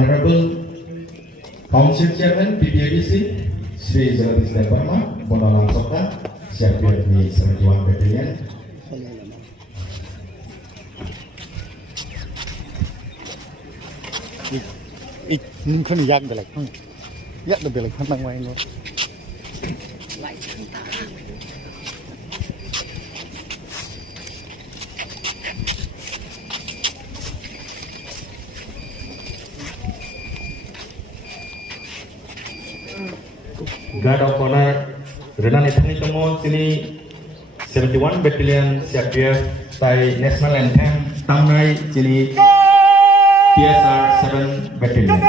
Honorable Council Chairman PPADC Sri Jagadish Devarma, Bonolang Sota, CRPF 71 Battalion. Nhưng không dắt được không? Dắt được không đang ngoài luôn. Guard of Honor Renan Ethni Tomo sini 71 Battalion CRPF tai National Anthem Tamrai sini PSR 7 Battalion.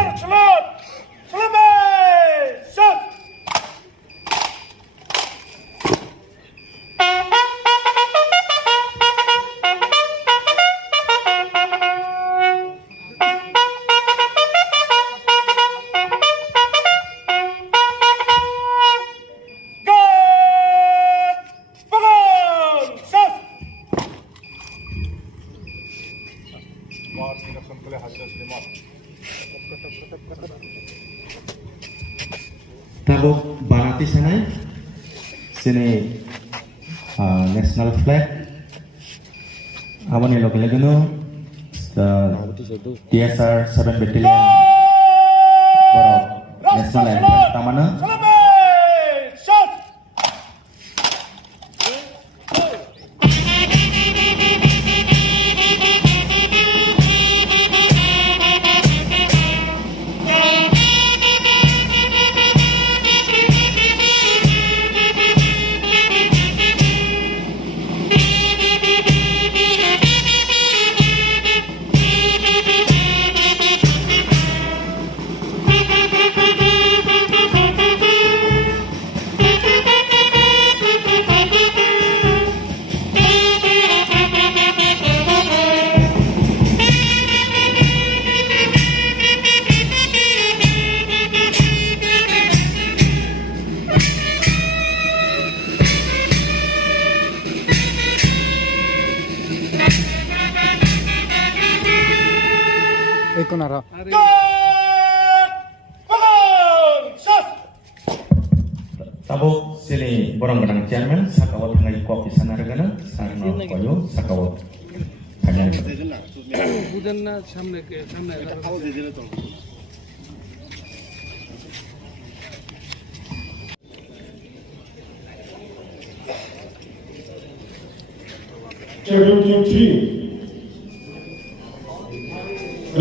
Tabuk Banati sana sini national flag awan elok lagano TSR 7 Battalion national anthem tamana Ikonara. Tabuk sini borong benang chairman sakawat hangai kopi sana regana sarno koyo sakawat hangai বুঝেন না সামনে সামনে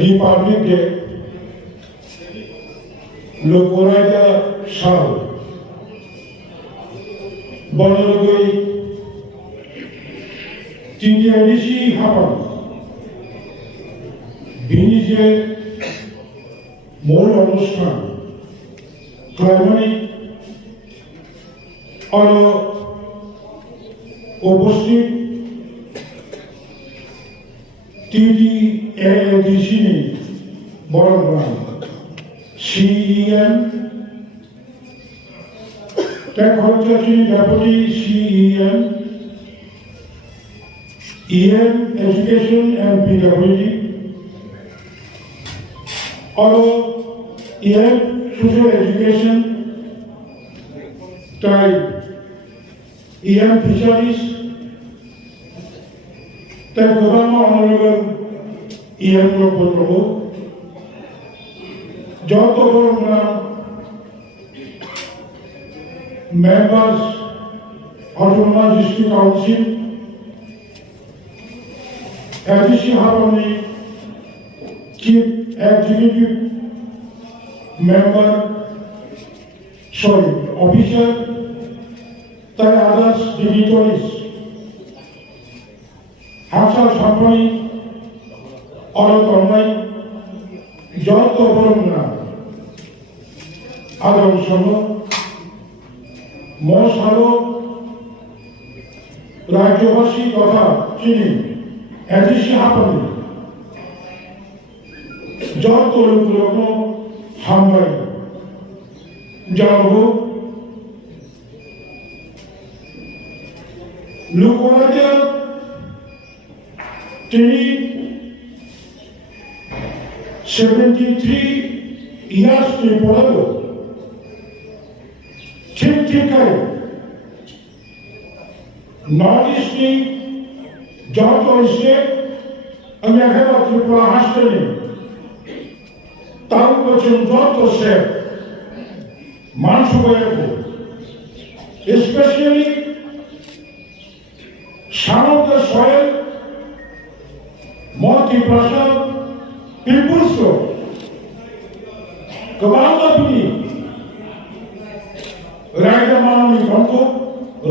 Republic Day Lokoraja Shal Bonogoi Tindianishi Hapan Binije Mol Anushan Klamani Alo Opposite TDADC Borang CEM Technology Deputy CEM EM Education and PWD Auto EM Social Education Type EM Fisheries Terutama Honorable Ian Propongo, Joto Program Members Autonomous District Council, Addition Harmony Chief Executive Member, Officer, and others dignitaries. Hansal Company, Audit Online, Joto Boromna, Adam Sono, Mosalo, Rajovasi Kota, Chini, Edition Company, Joto Lukulono, Hambai, Jambu, Lukoraja, তিনি 73 ইয়ার্সनि পরেও ঠিক north ইস্টनि যত state আমি একবার ত্রিপুরা হাসতেনি তার বলছেন যত state মানুষ হয়েছে specially Samanta soil multi-pressure people's show. Kabala Pini, right Manani Tonko,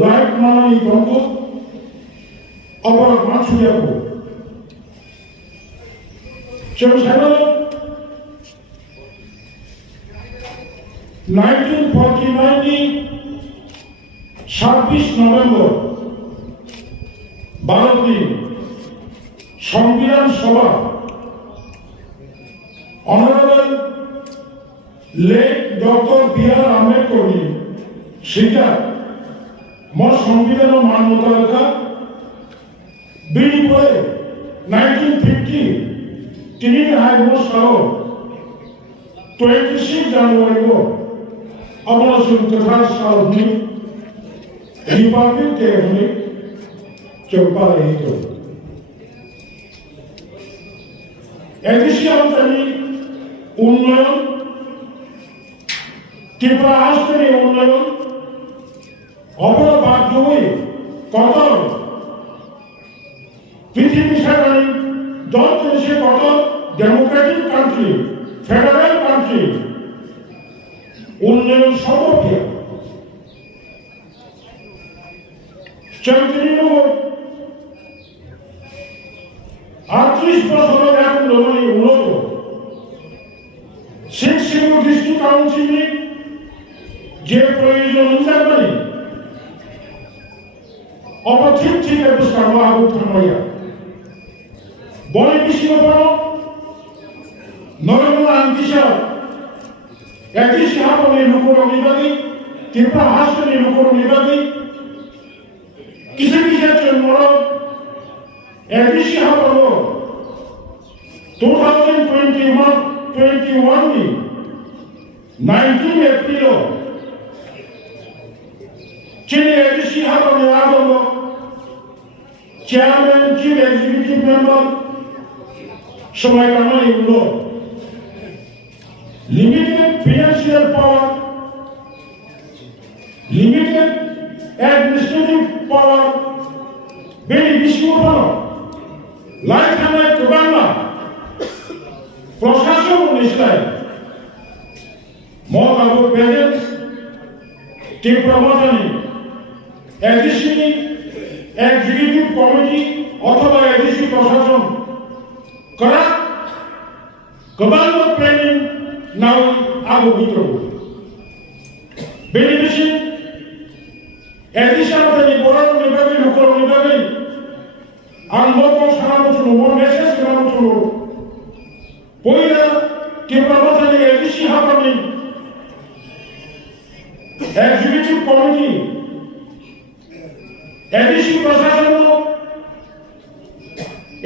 right Manani Tonko, about Matsuyaku. Chemsana 1949 26 November, Bharati. সংবিধান সভা honourable lake doctor B.R.. Ambedkar সেটা মোর সংবিধান মান্যতা লেখা বিল করে 1950 তিনি হাইমোস সাল 26 জানুয়ারি অবলম্বন তথা সাল রিপাবলিক ডে হলে চৌপালিত এদেশীয় উন্নয়ন ত্রিপুরা রাষ্ট্রের উন্নয়ন অপরবাধ্য হয়ে কত পৃথিবী সাগরে যত দেশে কত ডেমোক্রেটিক কান্ট্রি ফেডারেল কান্ট্রি উন্নয়ন সম্পর্কে চৈতন্য 38 বছরের এখন লড়াই উন্নত শিক্ষিত ডিস্ট্রিক্ট কাউন্সিলে যে প্রয়োজন অনুযায়ী অবঠিক ঠিক ব্যবস্থা লাগু থামাইয়া বলে বিশেষ বড় নরেন্দ্র আন্দিশা একই সাহায্যে লুকুর নিবাদী ত্রিপুরা হাসনে লুকুর নিবাদী কিছু কিছু বড় একই সাহায্য 2021 में 19 अप्रैल चीनी एडिशी हाथों में आ गए चेयरमैन चीफ एग्जीक्यूटिव मेंबर समय का नहीं उनको limited financial power limited administrative power बेरी विश्व लाइफ हमें कुबाना প্রশাসন নিশ্চয় মতাবো প্রেজেন্ট ত্রিপুরা মহাজনী এডিসি এক্সিকিউটিভ কমিটি অথবা এডিসি প্রশাসন করা গভর্নমেন্ট প্ল্যানিং নাও আগোবিত বেনিফিশি এডিসি আমাদের বড় নিবাবী লুকর নিবাবী আন্দোলন সারানো ছিল মোর মেসেজ সারানো ছিল পয়লা ত্রিপুরা মহাজনী এডিসি হাবানি এক্সিকিউটিভ কমিটি এডিসি প্রশাসন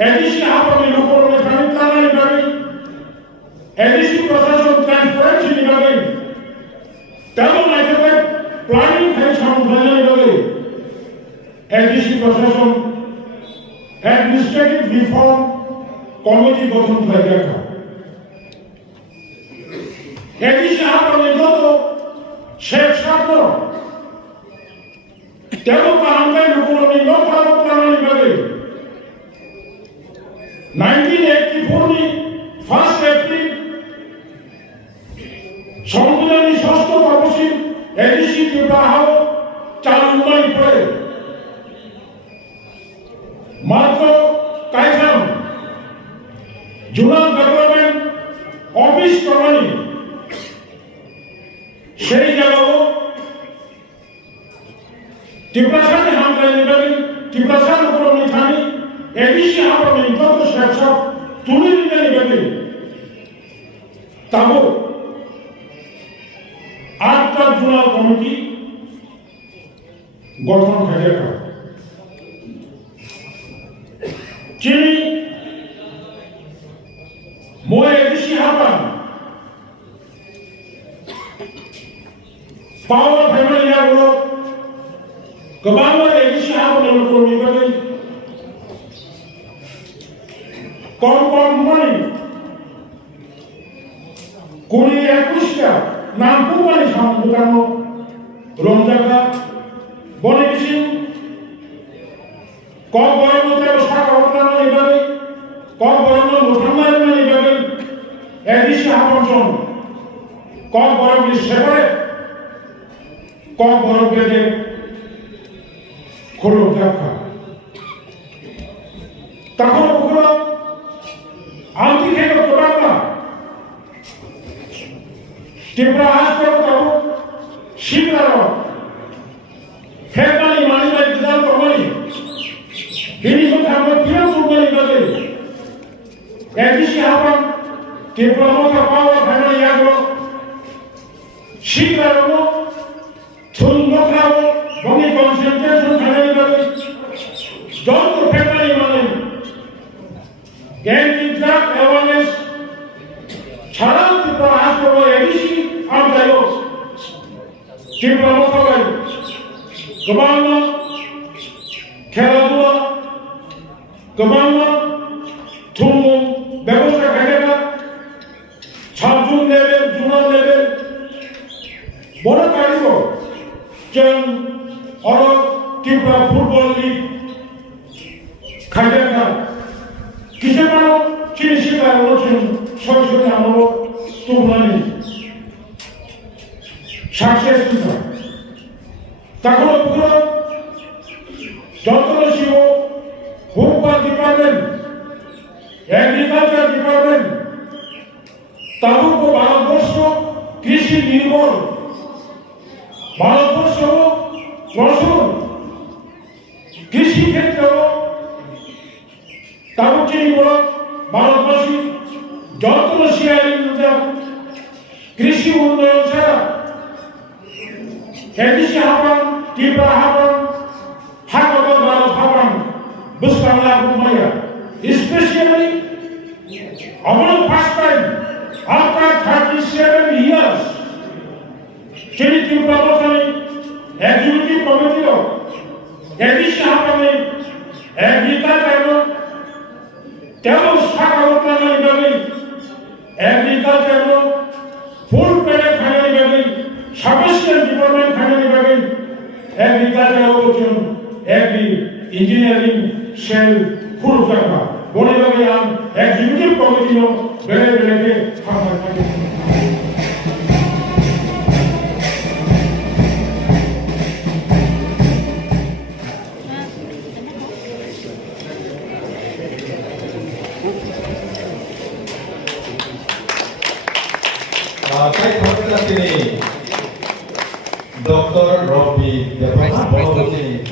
এডিসি হাবানি লুকর নিবাবী তারা নিবাবী এডিসি প্রশাসন ট্রান্সপারেন্সি নিবাবী তেমন একেবারে প্ল্যানিং থেকে সংশোধন নিবাবী এডিসি প্রশাসন অ্যাডমিনিস্ট্রেটিভ রিফর্ম কমিটি গঠন করে রাখা এডিসি হাবানি যত শেখ সাহেব তেমন আহমেদ লুকর নিবাবী প্রাণ নিবাবী 1984 1 এপ্রিল সংবিধানের ষষ্ঠ তফসিল এডিসি ত্রিপুরা চালু নয় পরে মাত্র কাইফাম জোনাল ডেভেলপমেন্ট অফিস কোম্পানি সেই জায়গাও ত্রিপুরাসানি হামলায় নিবাবী ত্রিপুরাসান উপরমী থানি এডিসি হাবানি যত শেষক তুলে নিতে নিবাবী তাবো 8টা জোনাল কমিটি গঠন করে রাখা যিনি Moe edisi hapan. Power family ya bro. Kebangga edisi hapan yang berkurang bagi. Kon money. Kuri ekusya. Nampu mani sambutan mo. Romjaga. Bone kisim. Kau boleh muter usaha orang lain bagi. Kau boleh muter lain bagi. Edisi hapan son. Kau boleh disebut. Kau boleh berde. Kalau jaga. Takut bukan. Anti kena berapa? Tipra aspek tahu. Siapa? Hebali mani lagi dalam permai. Ini sudah berpihak kembali lagi. Edisi hapan. Tipra mata power family yang siapa? Tunggu kau. Bagi konsentrasi family lagi. Jangan family mani. Gang drug awareness Charang Tipra Hospital edisi amdayo Tipra Mokabai Kebangga Keradua Kebangga Tunggu Begosa Kagega Chamjung level, Junan level Bona Karigo Jan Orang Tipra Football League Kagega Kisah mana ciri sila orang sosial nama Tuhan ini sukses kita. Takut bukan Dr. Siwo, Hukum Department, Agriculture Department, tahu ko Bharatbosho kৃষি নির্ভর ভারতবর্ষ প্রচুর কৃষি ক্ষেত্রে তাবুচিনি বড় ভারতবাসী যত শিয়ারি কৃষি উন্নয়ন ছাড়া এদিশে হাবান টিপা হাবান হাকদর ভারত হাবান বুঝবাংলা ঘুমাইয়া স্পেশালি আমার ফার্স্ট টাইম after 37 years সেই ত্রিপুরা বছরে এক্সিকিউটিভ কমিটিও এদিশে হাবানে এগ্রিকালচার তেরো শাখা উন্নয়ন বিভাগে এগ্রিকালচার ফুল প্যারেড ফাইনাল বিভাগে সাবেশিয়াল ডিপার্টমেন্ট ফাইনাল বিভাগে এগ্রিকালচার অবচন এগ্রি ইঞ্জিনিয়ারিং সেল ফুল শাখা বনে বিভাগে আম এক্সিকিউটিভ কমিটিও বেড়ে বেড়ে খাবার থাকে Saya berkata sini, Dr. Robi Debrana, bawa sini.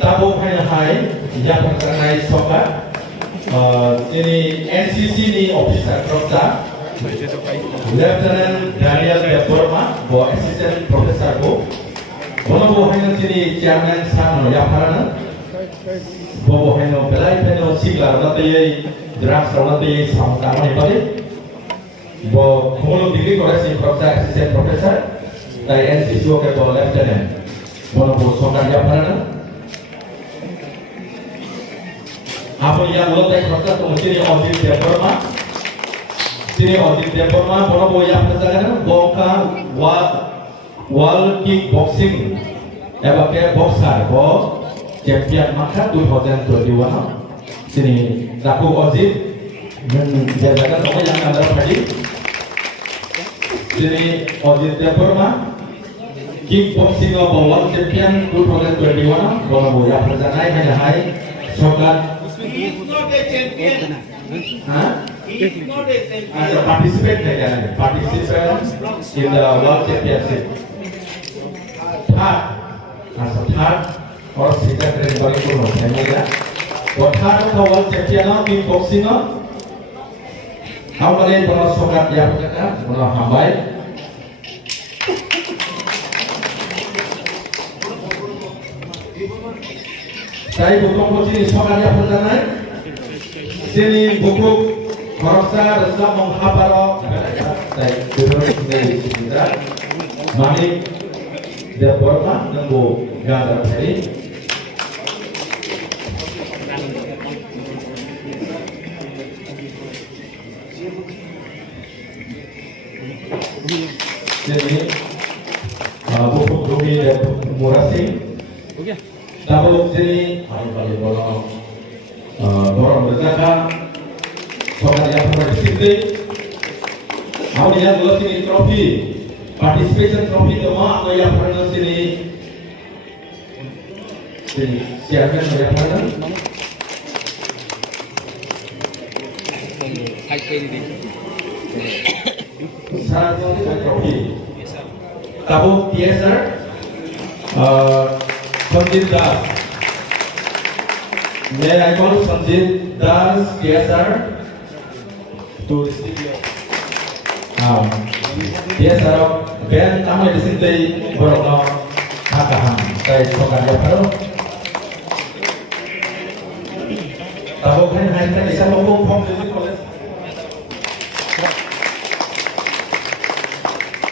Tabu hai yang terkait sobat ini NCC ni officer kerja Lieutenant Daniel Deborma bo assistant professor bo bono hai sini chairman Sano Yaparana bo hai no belai peno sigla nanti draft nanti sampai ni tadi bo bono degree koresi kerja assistant professor dari NCC bo ke bo lieutenant bono bo sokat Yaparana apa yang belum saya kerja tu sini audit Deborma, bono boya pesanan, boka wall kickboxing, pakai boxer, bo champion maka 2021 sini laku audit menjadikan orang yang ada tadi sini audit Deborma, kickboxing bo world champion 2021 bono boya pesanan hanya hai sokat. He is not a champion. Huh? He is not a champion. As a participant in the World Championship. Asa third or secretary bagi kono family. Third ka world champion team boxing Hamale bono sokat ya kata bono hambai. Saya butuh posisi sokat ya kata sini buku korsa rasa menghaparo saya dulu dari kita mari dia porta nunggu gambar hari jadi buku Rumi dan Murasi Tabuk sini kali bolong dorong berjaga sokat yang pernah disini mau dia dulu sini trofi participation trofi itu mah atau yang pernah sini siapkan yang pernah satu trofi tabuk TSR Sanjit Das may I call Sanjit Das TSR to the studio TSR Ben tamu di sini borong hakaham saya sokan ya baru tabuk kan hari tadi saya ngomong form dari college